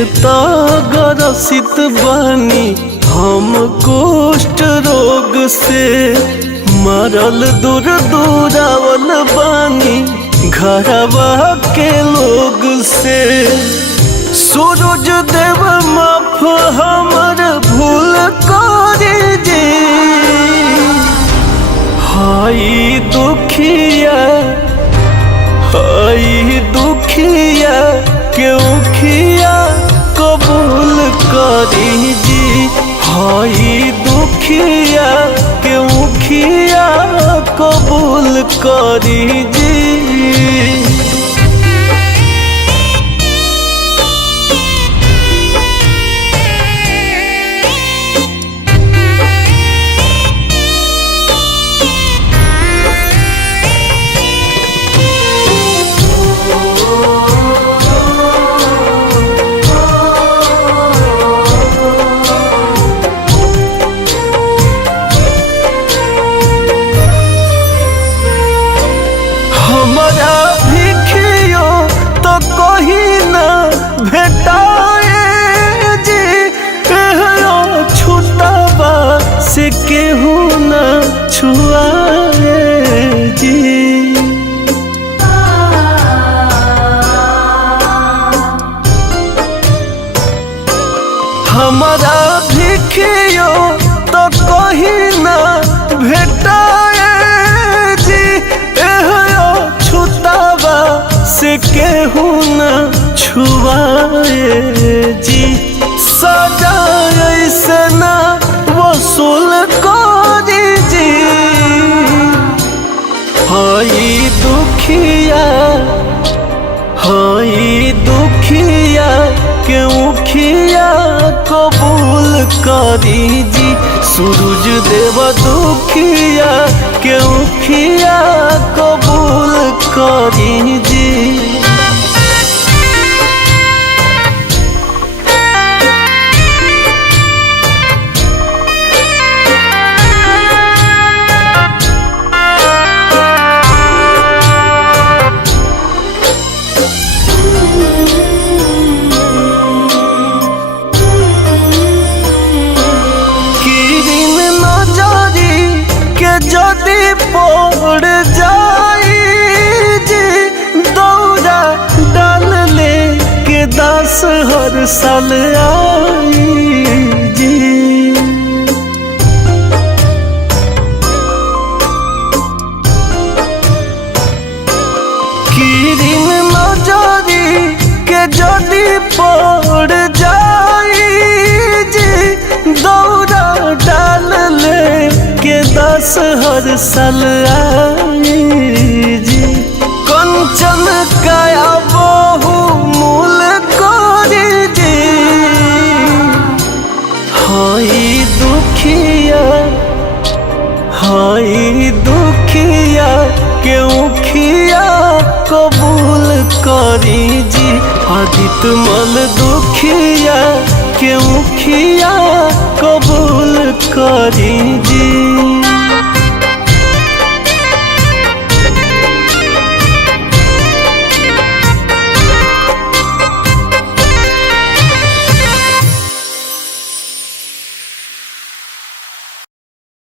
तो ग्रसित बानी हम कुष्ठ रोग से, मरल दूर दूरावल बानी घरवा के लोग से। सूरज देव माफ हमर भूल कर जे, हाई दुखिया क्यों खिया कबूल करी जी, हाई दुखिया क्यों खिया कबूल करी जी। हमारा भिखियो तो कहीं ना भेटाए जी, छुटावा से केहू ना छुआए जी। हमारा भिखियो तो कहीं ना भेटाए जी, छुतावा से केहू न छुआए जी। सजा ऐसे ना वसूल करी जी, हाई दुखिया क्यों खिया कबूल करी जी। सूरज देव दुखिया क्यों खिया कबूल करी जी। जदि पड़ जाई जी, दौरा डाल ले के 10 हर साल आई जी। किरिन नजरी के जदि पड़ जाई जी, दौरा डाल ले के 10 हर साल आई जी। कंचन काया बहु मूल करी जी, हाई दुखिया क्यों खिया कबूल करी जी। आदित्य मल दुखिया क्यों खिया कबूल करी जी।